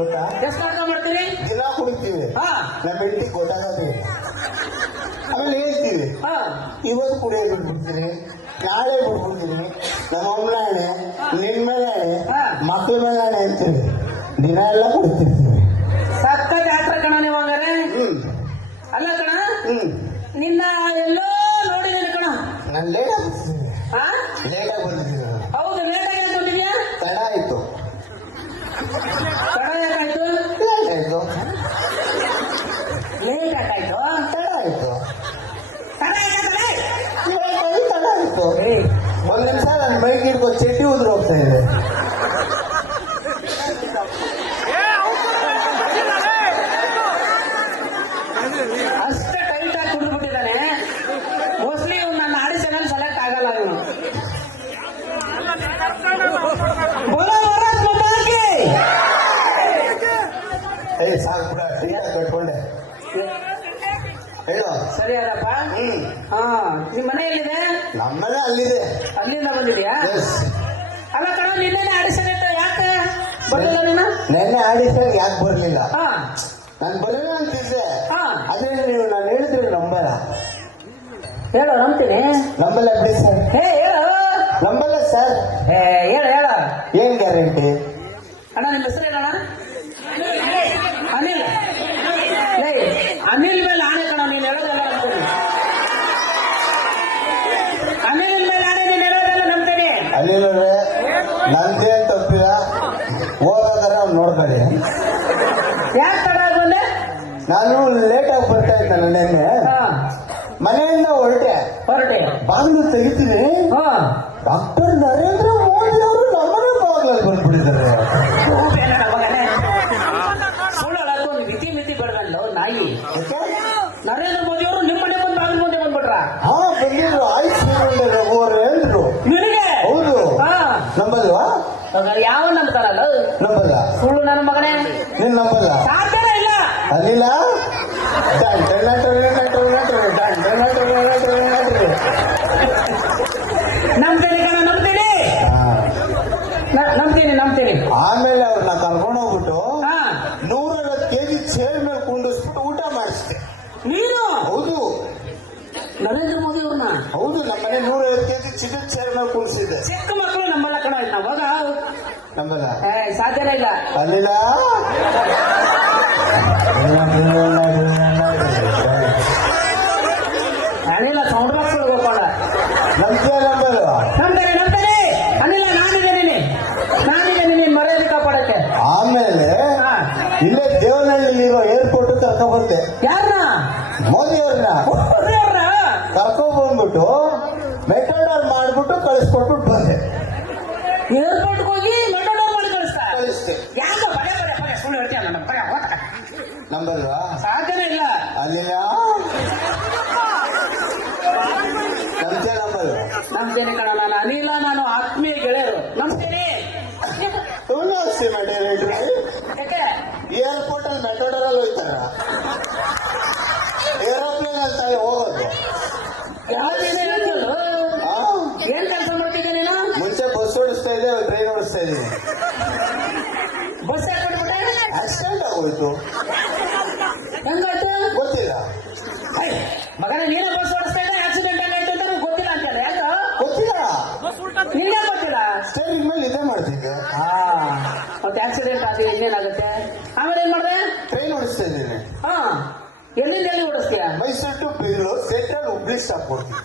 ಗೊತ್ತಾ? ಎಷ್ಟು ಅರ್ಥ ಮಾಡ್ತೀರಿ ದಿನ ಕುಡಿತೀವಿ ಹಾ. ನಮ್ಮ ಹೆಂಡತಿ ಗೊತ್ತಾಗದೆ. ಆಮೇಲೆ ಹೇಳ್ತೀವಿ. ಹಾ. ಇವತ್ತು ಕುಡಿಯೋದು ಬಿಟ್ಬಿಡ್ತೀನಿ ನಾಳೆ ಬಿಟ್ಬಿಡ್ತೀನಿ ನಮ್ಮ ಅಮ್ಮನ ಹಣೆ ನಿನ್ ಮೇಲೆ ಹಣೆ ಹಾ. ಮಕ್ಳ ಮೇಲೆ ಹಣೆ ಅಂತೀವಿ ದಿನ ಎಲ್ಲ ಕುಡಿತಿರ್ತೀವಿ ಸತ್ತ ಜಾತ್ರೆ ಕಣ ನೀವು ಹಂಗಾರೆ? ಅಲ್ಲ ಕಣ? ಹ್ಮ್. ನಿನ್ನ ಎಲ್ಲೋ ನೋಡಿದ್ದೀನಿ ಕಣ. ನಾನು ಲೇಟ್ ಆಗ್ಬಿಡ್ತೀನಿ ಲೇಟ್ ಆಗಿ ಬಂದಿದ್ದೀನಿ ಯಾರಿಗೋ ಚಡ್ಡಿ ಉದುರು ಹೋಗ್ತಾ ಇದೆ. ಅಷ್ಟೇ ಟೈಟ್ ಮೋಸ್ಟ್ಲಿ ನನ್ನ ಆಡಿ ಚಾನಲ್ ಆಗಲ್ಲ ಏ ಸಾಕು ಕಟ್ಕೊಂಡೆ. ಹೇಳು. ಸರಿ ಅದಪ್ಪ ಹ್ಮ್. ಹಾ ನಿಮ್ ಮನೆ ಎಲ್ಲಿದೆ? ನಮ್ಮನೆ ಅಲ್ಲಿದೆ. ಅಲ್ಲಿಂದ ಬಂದಿದ್ಯಾ ಅಲ್ಲ ಕಣ ನಿನ್ನೆ ಇತ್ತು ಯಾಕೆ ಬರಲಿಲ್ಲ ನೀನು ನೆನ್ನೆ? ಆಡಿಷನ್ ಯಾಕೆ ಬರಲಿಲ್ಲ? ನಾನು ಬರಲ್ಲ ಅಂತಿದ್ದೆ. ಹಾ. ಆದ್ರೆ ನೀವು ನಾನು ಹೇಳಿದ್ರೆ ನಂಬಲ್ಲ ಹೇಳು ನಂಬ್ತೀನಿ. ನಂಬಲ್ಲ ಬಿಡಿ ಸರ್? ಹೇ ಹೇಳು. ನಂಬಲ್ಲ ಸರ್? ಹೇ ಹೇಳು ಹೇಳ. ಏನ್ ಗ್ಯಾರಂಟಿ? ಅಣ್ಣ ನಿಮ್ಮ ಹೆಸರು ಏನಣ್ಣ? ಅನಿಲ್. ಅನಿಲ್. ಮೇಲೆ ಆಣೆ ಕಣ ನೀನು ಹೇಳೋದೆಲ್ಲ ನಂಬ್ತೀನಿ ಅನಿಲ್ ಮೇಲೆ ಆಣೆ ನೀನು ಹೇಳೋದೆಲ್ಲ ಅಲ್ಲಿಲ್ಲವ್ರೆ ನಂದೇನ್ ತಪ್ಪಿಲ್ಲ ಹೋಗ್ಬೇಕಾದ್ರೆ ಅವ್ನು ಯಾಕೆ ತಡ ಬಂದೆ ನಾನು ಲೇಟ್ ಆಗಿ ಬರ್ತಾ ಇದ್ದೆ ನೆನ್ನೆ. ಹಾ. ಮನೆಯಿಂದ ಹೊರಟೆ. ಹೊರಟೆ. ಬಾಗಿಲು ತೆಗಿತೀನಿ. ಹಾ. ಡಾಕ್ಟರ್ ನರೇಂದ್ರ ಮೋದಿ ಅವರು ನಮ್ಮನೆ ಬಾಗಿಲಲ್ಲಿ ಬಂದ್ಬಿಟ್ಟಿದ್ದಾರೆ. ಸುಳ್ಳು ಹೇಳೋದು ಒಂದು ಮಿತಿ ಮಿತಿ ಬರಲ್ಲ ನಾಯಿ. ನರೇಂದ್ರ ಮೋದಿ ಅವರು ನಂಬ್ತೀನಿ ಕಣ ನಂಬ್ತೀನಿ ನ- ನಂಬ್ತೀನಿ ನಂಬ್ತೀನಿ ಆಮೇಲೆ ಅವ್ರನ್ನ ಕರ್ಕೊಂಡು ಹೋಗ್ಬಿಟ್ಟು ನೂರೈವತ್ತು ಕೆಜಿ ಚೇರ್ ಮೇಲೆ ಕುಂಡಿಸ್ಬಿಟ್ಟು ಊಟ ಮಾಡಿಸ್ತೆ ನೀನು? ಹೌದು. ನರೇಂದ್ರ ಮೋದಿ ಅವ್ರನ್ನ? ಹೌದು ನಮ್ಮನೆ ನೂರೈವತ್ತು ಕೆಜಿ ಚಿಕ್ಕ ಚೇರ್ ಮೇಲೆ ಕುಂಡಿಸಿದ್ದೆ. ಚಿಕ್ಕ ಮಕ್ಕಳು ನಮ್ಮಲ್ಲ ಕಣ ನಾವಾಗ ನಮ್ಮಲ್ಲ? ಸಾಧ್ಯನೇ ಇಲ್ಲ. ಅಲ್ಲಿಲ್ಲ? ಇಲ್ಲೇ ದೇವನಹಳ್ಳಿಲಿರೋ ಏರ್ಪೋರ್ಟ್ ಕರ್ಕೊಂಡ್ಬರುತ್ತೆ ಯಾರನ್ನ ಮೋದಿ ಅವ್ರನ್ನ ಕರ್ಕೊಂಡ್ ಬಂದ್ಬಿಟ್ಟು ಮೆಟಲ್ ಡೋರ್ ಮಾಡ್ಬಿಟ್ಟು ಕಳಿಸ್ಕೊಟ್ಬಿಟ್ಟು ಬಂದೆ. ಏರ್ಪೋರ್ಟ್ ಹೋಗಿ ಮೆಟಲ್ ಡೋರ್ ಮಾಡಿ ಕಳಿಸ್ತಾ? ಕಳಿಸ್ತೆ ಯಾಕೋ ಬರೇ ಬರೇ ಬರೇ ಸುಳ್ಳು ಹೇಳ್ತೀಯ ನಮ್ಮ ಬರೇ ನಮ್ಮಲ್ವಾ ಸಾಧ್ಯನೇ ಇಲ್ಲ. ಅಲ್ಲಿಯ? ನಮ್ದೇ ನಮ್ಮಲ್ವಾ ನಮ್ದೇನೆ ಕಣಲ್ಲ ಓಡಿಸ್ತಾ ಟ್ರೈನ್ ಓಡಿಸ್ತಾ ಇದ್ದೀನಿ ಬಸ್ ಹೋಯ್ತು ಆಕ್ಸಿಡೆಂಟ್ ಆಗೋಯ್ತು. ಹೆಂಗಾಯ್ತು ಗೊತ್ತಿಲ್ಲ. ಮಗನ ನೀನೇ ಬಸ್ ಓಡಿಸ್ತಾ ಇದ್ದೆ ಆಕ್ಸಿಡೆಂಟ್ ಆಗಾಯ್ತು ಅಂತ ನಂಗೆ ಗೊತ್ತಿಲ್ಲ ಅಂತಾನೆ ಯಾಕ ಗೊತ್ತಿಲ್ಲ. ನಿನ್ನೆ ಗೊತ್ತಿಲ್ಲ? ಸ್ಟೇರಿಂಗ್ ಮೇಲೆ ಇದೇ ಮಾಡ್ತಿದ್ದೆ ಹಾ ಮತ್ತೆ ಆಕ್ಸಿಡೆಂಟ್ ಆದ್ರೆ ಇನ್ನೇನಾಗುತ್ತೆ? ಆಮೇಲೆ ಏನ್ ಮಾಡ್ದೆ? ಟ್ರೈನ್ ಓಡಿಸ್ತಾ ಇದ್ದೀನಿ. ಹಾ ಎಲ್ಲಿಂದ ಎಲ್ಲಿ ಓಡಿಸ್ತೀಯ? Mysuru to Bengaluru central Hubli stop ಕೊಡ್ತೀನಿ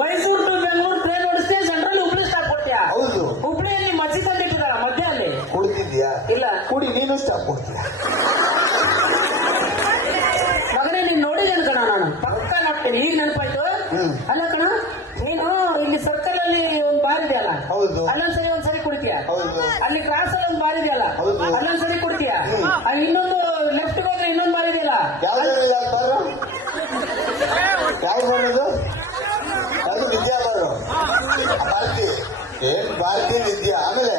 ಮೈಸೂರು ಟು ಬೆಂಗಳೂರು ಟ್ರೈನ್ ಓಡಿಸ್ತೀಯ ಸೆಂಟ್ರಲ್ ಹುಬ್ಳಿ ಸ್ಟಾಪ್ ಕೊಡ್ತೀಯ ಹೌದು ಹುಬ್ಳಿಯಲ್ಲಿ ಮಜ್ಜಿ ತಂದಿಟ್ಟಿದಾರ ಮಧ್ಯ ಅಲ್ಲಿ ಕುಡಿತಿದ್ಯಾ ಇಲ್ಲ ಕೊಡ್ತೀಯ ಮಗನೇ ನೀನ್ ನೋಡಿದ್ದೇನೆ ಕಣ ನಾನು. ಪಕ್ಕ ನೋಡ್ತೇನೆ ಈಗ ನೆನಪಾಯ್ತು? ಅಲ್ಲ ಕಣ ನೀನು ಇಲ್ಲಿ ಸರ್ಕಲ್ ಅಲ್ಲಿ ಒಂದ್ ಬಾರ್ ಇದೆಯಲ್ಲ ಹೌದು. ಅಲ್ಲೊಂದ್ಸರಿ ಒಂದ್ಸರಿ ಕುಡಿತೀಯ ಹೌದು. ಅಲ್ಲಿ ಕ್ಲಾಸ್ ಅಲ್ಲಿ ಒಂದ್ ಬಾರ್ ಇದೆಯಲ್ಲ ಹೌದು. ಅಲ್ಲೊಂದ್ ಸರಿ ಕೊಡ್ತೀಯ ಹ್ಮ್. ಆ ಇನ್ನೊಂದು ಲೆಫ್ಟ್ ಹೋದ್ರೆ ಇನ್ನೊಂದು ಬಾರ್ ಇದೆಯಲ್ಲ ಯಾವ್ದ್ರಲ್ಲಿ ಯಾವ್ದು ಬಾರು ಯಾವ್ದು ಬರೋದು ಯಾವ್ದು ವಿದ್ಯಾ ಬಾರು ಭಾರತಿ ಏನ್ ಭಾರತಿ ವಿದ್ಯಾ ಆಮೇಲೆ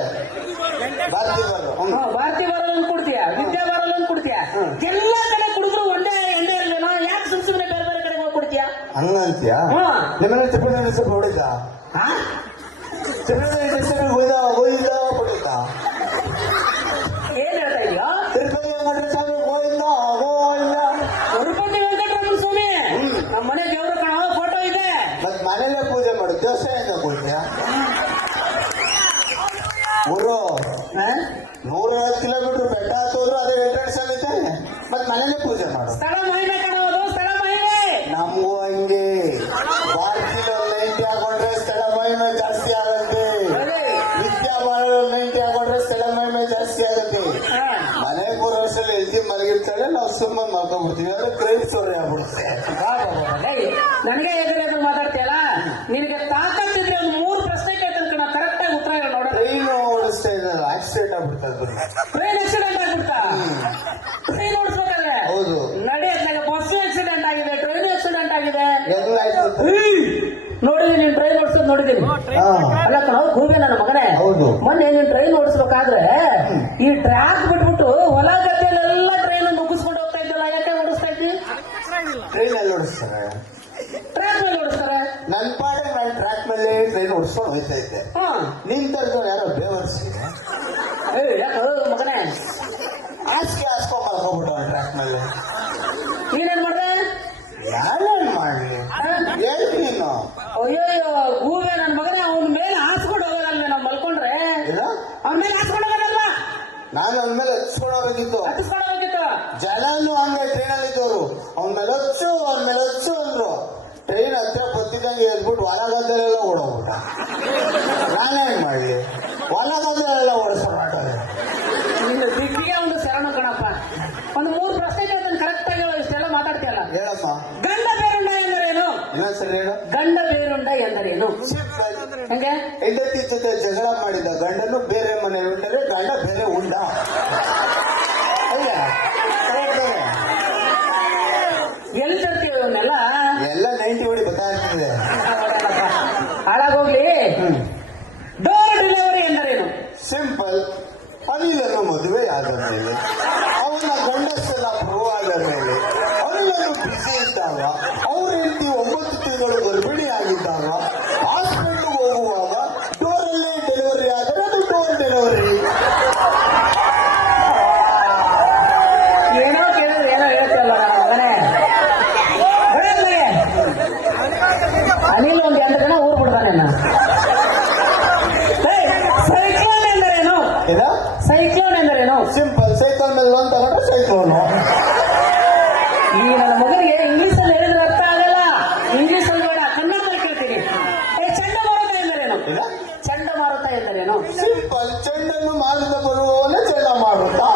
ಭಾರತಿ ಬಾರು ಹ್ಮ್. ಹಾ, ಭಾರತಿ ಬಾರಲ್ಲಿ ಒಂದು ಕೊಡ್ತೀಯ ವಿದ್ಯಾ ಬಾರಲ್ಲಿ ಒಂದು ಕೊಡ್ತೀಯ ಹ್ಮ್. ಎಲ್ಲಾ ಕಡೆ ಕುಡಿದ್ರು ಒಂದೇ ಎಣ್ಣೆ ಇರಲೇನೋ ಯಾಕೆ ಸುಮ್ ಸುಮ್ಮನೆ ಬೇರೆ ಬೇರೆ ಕಡೆ ಹೋಗಿ ಕೊಡ್ತೀಯ ಹಂಗಂತ್ಯಾ ಹಾ. ನಿಮ್ಮನೆ ತಿಪ್ಪಣ್ಣ ಸ್ವಲ್ಪ ಹೊಡಿತ ಹಾ? ತಿಪ್ಪಣ್ಣ ಹೋಯ್ದ ಹೋಯ್ದ ಹೊಡಿತ ಏನ್ ಹೇಳ್ತಾ ಇದೀಯೋ ತಿರುಪತಿ ವೆಂಕಟೇಶ್ವರ ಸ್ವಾಮಿ ತಿರುಪತಿ ಸ್ವಾಮಿ. ನಮ್ಮ ಮನೆ ದೇವರ ಕಣ ಫೋಟೋ ಇದೆ ಮತ್ ಮನೇಲೆ ಪೂಜೆ ಮಾಡು ದೇವಸ್ಥಾನದಿಂದ ಕೊಡ್ತೀಯ ಗುರು? ನೂರ ಕಿಲೋಮೀಟರ್ ಬೆಟ್ಟ ಹತ್ತೋದ್ರು ಅದೇ ವೆಂಕಟೇಶ್ವರ ಸ್ವಾಮಿ ಮತ್ತೆ ಮತ್ ಮನೇಲೆ ಪೂಜೆ ಮಾಡು ನನಗೆ ಎದುರು ಎದುರು ಮಾತಾಡ್ತೀಯಲ್ಲ? ನಿನಗೆ ತಾಕತ್ತಿದ್ರೆ ಒಂದು ಮೂರು ಪ್ರಶ್ನೆ ಕೇಳ್ತಾನೆ ಕಣ ಕರೆಕ್ಟ್ ಆಗಿ ಉತ್ತರ ಹೇಳು ನೋಡೋಣ. ಟ್ರೈನ್ ಓಡಿಸ್ತಾ ಆಕ್ಸಿಡೆಂಟ್ ಟ್ರೈನ್ ಆಕ್ಸಿಡೆಂಟ್ ಆಗ್ಬಿಡ್ತಾ? ಟ್ರೈನ್ ಓಡಿಸ್ಬೇಕಾದ್ರೆ? ಹೌದು. ಬಸ್ ಆಕ್ಸಿಡೆಂಟ್ ಆಗಿದೆ ಟ್ರೈನ್ ಆಕ್ಸಿಡೆಂಟ್ ಆಗಿದೆ. ನೋಡಿದೀನಿ ನೀನ್ ಟ್ರೈನ್ ಓಡಿಸೋದು ನೋಡಿದೀನಿ ಹಾ. ಅಲ್ಲ ಕಣ ಗೂಬೆ ನನ್ನ ಮಗನೇ. ಹೌದು. ಮೊನ್ನೆ ನೀನ್ ಟ್ರೈನ್ ಓಡಿಸ್ಬೇಕಾದ್ರೆ ಈ ಟ್ರ್ಯಾಕ್ ಬಿಟ್ಬಿಟ್ಟು ಹೊಲ ಗದ್ದೆಲೆಲ್ಲ ಟ್ರೈನ್ ಮುಗಿಸ್ಕೊಂಡು ಹೋಗ್ತಾ ಇದ್ದಲ್ಲ ಯಾಕೆ ಓಡಿಸ್ತಾ ಇದ್ದಿ ಟ್ರೈನ್ ಅಲ್ಲಿ ಓಡಿಸ್ತಾರೆ ಟ್ರ್ಯಾಕ್ ಮೇಲೆ ಓಡಿಸ್ತಾರೆ ನನ್ ಪಾಡಿಗೆ ನಾನು ಟ್ರ್ಯಾಕ್ ಮೇಲೆ ಟ್ರೈನ್ ಓಡಿಸ್ಕೊಂಡು ಹೋಗ್ತಾ ಇದ್ದೆ ಹಾ ನಿನ್ ತರ್ಕೊಂಡು ಯಾರೋ ಬೇವರ್ಸಿ ಏಯ್, ಯಾಕೆ ಮಗನೇ ಹಾಸಿಗೆ ಮಲ್ಕೊಂಡ್ಬಿಟ್ಟು ಟ್ರ್ಯಾಕ್ ಮೇಲೆ ನೀನೇನ್ ಮಾಡ್ದೆ? ಯಾರೇನ್ ಮಾಡ್ಲಿ? ಹೇಳಿ ನೀನು. ಅಯ್ಯೋ ಗೂಬೆ ನನ್ನ ಮಗನೇ ಅವನ ಮೇಲೆ ಹಾಸ್ಕೊಂಡು ಹೋಗಲ್ಲ ನಾವು ಮಲ್ಕೊಂಡ್ರೆ? ಅವನ ಮೇಲೆ ಹಾಸ್ಕೊಂಡು ಹೋಗಲ್ಲ ನಾನು ಅವನ ಮೇಲೆ ಹಚ್ಕೊಂಡು ಹೋಗಿತ್ತು ಹತ್ತಿಸ್ಕೊಂಡು ಹೋಗಿತ್ತು ಜನನು ಹಂಗೆ ಟ್ರೈನ್ ಅಲ್ಲಿ ಇದ್ದವರು ಅವನ ಮೇಲೆ ಹಚ್ಚು ಅವನ ಮೇಲೆ ಹಚ್ಚು ಅಂದ್ರು. ಟ್ರೈನ್ ಹತ್ರ ಬತ್ತಿದಂಗೆ ಎದ್ಬಿಟ್ಟು ಹೊಲ ಗದ್ದೆಲೆಲ್ಲ ಓಡೋಗ್ಬಿಟ್ಟ. ನಾನೇನ್ ಮಾಡ್ಲಿ? ಹೊಲ ಗದ್ದೆಲೆಲ್ಲ ಓಡಿಸ್ಕೊಂಡ್ರೆ ನಿನ್ನ ದಿಕ್ಕಿಗೆ ಒಂದು ಶರಣು ಕಣಪ್ಪ ಒಂದು ಮೂರು ಪ್ರಶ್ನೆ ಕೇಳ್ತಾನೆ ಕರೆಕ್ಟ್ ಆಗಿ ಹೇಳು, ಇಷ್ಟೆಲ್ಲ ಮಾತಾಡ್ತೀಯಲ್ಲ ಹೇಳಮ್ಮ ಗಂಡ ಬೇರುಂಡ ಎಂದರೇನು ಹೇಳು ಗಂಡ ಬೇರುಂಡ ಎಂದರೇನು? ಹೆಂಗೆ? ಹೆಂಡತಿ ಜೊತೆ ಜಗಳ ಮಾಡಿದ ಗಂಡನು ಬೇರೆ ಮನೆ ಉಂಡರೆ ಗಂಡ ಬೇರೆ ಉಂಡ? ಎಲ್ಲಿ ತರ್ತೀವಿ ಇವನ್ನೆಲ್ಲ ಎಲ್ಲ ನೈಂಟಿ ಹೊಡಿ ಗೊತ್ತಾಗ್ತದೆ ಹಾಳಾಗೋಗ್ಲಿ. ಡೋರ್ ಡೆಲಿವರಿ ಎಂದರೇನು? ಸಿಂಪಲ್. ಅನಿಲನ್ನು ಮದುವೆ ಆದ ಮೇಲೆ ಅವನ ಗಂಡಸೆಲ್ಲ ಪ್ರೂವ್ ಆದ ಮೇಲೆ ಅನಿಲನ್ನು ಬಿಸಿ ಇದ್ದಾಗ ಅವ್ರ ಹೆಂಡತಿ ಒಂಬತ್ತು ತಿಂಗಳು ಗರ್ಭಿಣಿ ಆಗಿದ್ದಾಗ ಹಾಸ್ಪಿಟಲ್ ಹೋಗುವಾಗ ಡೋರಲ್ಲೇ ಡೆಲಿವರಿ ಆದರೆ ಅದು ಡೋರ್ ಡೆಲಿವರಿ ಏನೋ ಕೇಳಿದ್ರೆ ಏನೋ ಹೇಳ್ತೀವಲ್ಲ ನನ್ನ ಮಗನೇ ಬರೋದ್ನಾಗೆ. ಅನಿಲ್ ಒಂದು ಎಂಟು ಜನ ಊರ್ ಬಿಡ್ತಾನೆ ಸೈಕ್ಲೋನ್ ಎಂದರೇನು ಏನ ಸೈಕ್ಲೋನ್ ಎಂದರೇನು ಸಿಂಪಲ್ ಸೈಕಲ್ ಮೇಲೆ ಲೋನ್ ತಗೊಂಡ್ರೆ ಸೈಕ್ಲೋನು ಈ ನನ್ನ ಮಗನಿಗೆ ಇಂಗ್ಲಿಷ್ ಅಲ್ಲಿ ಹೇಳಿದ್ರೆ ಅರ್ಥ ಆಗಲ್ಲ ಇಂಗ್ಲಿಷ್ ಅಲ್ಲಿ ಬೇಡ ಕನ್ನಡದಲ್ಲಿ ಕೇಳ್ತೀನಿ ಏ ಚಂಡಮಾರುತ ಎಂದರೇನು ಏನ ಚಂಡಮಾರುತ ಎಂದರೇನು ಸಿಂಪಲ್ ಚೆಂಡನ್ನು ಮಾರಿದ ಬರುವವನೇ ಚೆಂಡ ಮಾಡುತ್ತಾ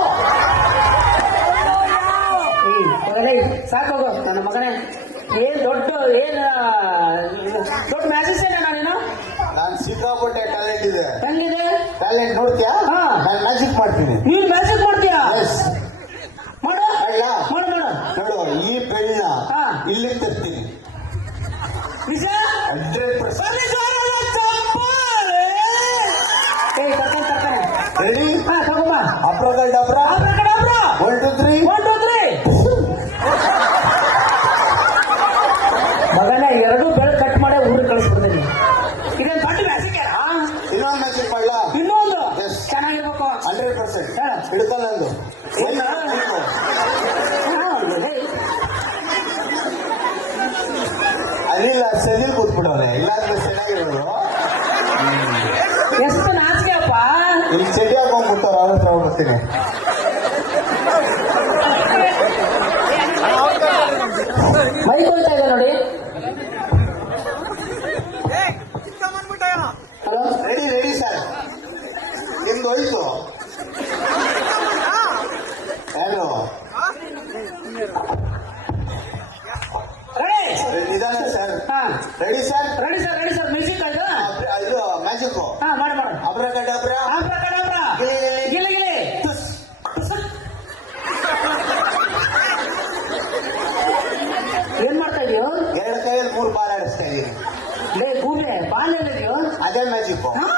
ಏಯ್, ಮಗನೇ, ಸಾಕೋಗು ನನ್ನ ಮಗನೇ ಏನ್ ದೊಡ್ಡ ಏನ ದೊಡ್ಡ ಮ್ಯಾಜಿಷಿಯನ್ ನಾನೇನು ನಾನು? ಸಿಕ್ಕಾಪಟ್ಟೆ ಟ್ಯಾಲೆಂಟ್ ಇದೆ. ಹೆಂಗಿದೆ? ಟ್ಯಾಲೆಂಟ್ ನೋಡ್ತೀಯಾ. ನಾನು ಮ್ಯಾಜಿಕ್ ಮಾಡ್ತೀನಿ. ನೀನ್ ಮ್ಯಾಜಿಕ್ ಮಾಡ್ತೀಯಾ? ಮಾಡು. ಅಲ್ಲ. ಮಾಡು ಮಾಡು. ನೋಡು ಈ ಬೆಳ್ಳ ಹಾ. ಇಲ್ಲಿಗೆ ತರ್ತೀನಿ. ನಿಜ ಹಂಡ್ರೆಡ್ ಎಷ್ಟು ನಾಚಿಕೆ ಅಪ್ಪ? ಇಲ್ಲಿ ಚಟಿ ಹಾಕೊಂಡ್ಬಿಡ್ತಾರ ಅವ್ರ ಹತ್ರ ಹೋಗ್ತೀನಿ ಮೈಕ್ ಹೋಗ್ತಾ ಇದೆ ನೋಡಿ. ರೆಡಿ ರೆಡಿ ಸರ್ ನಿಮ್ದು ಹೋಯ್ತು ಏನು? energy bomb.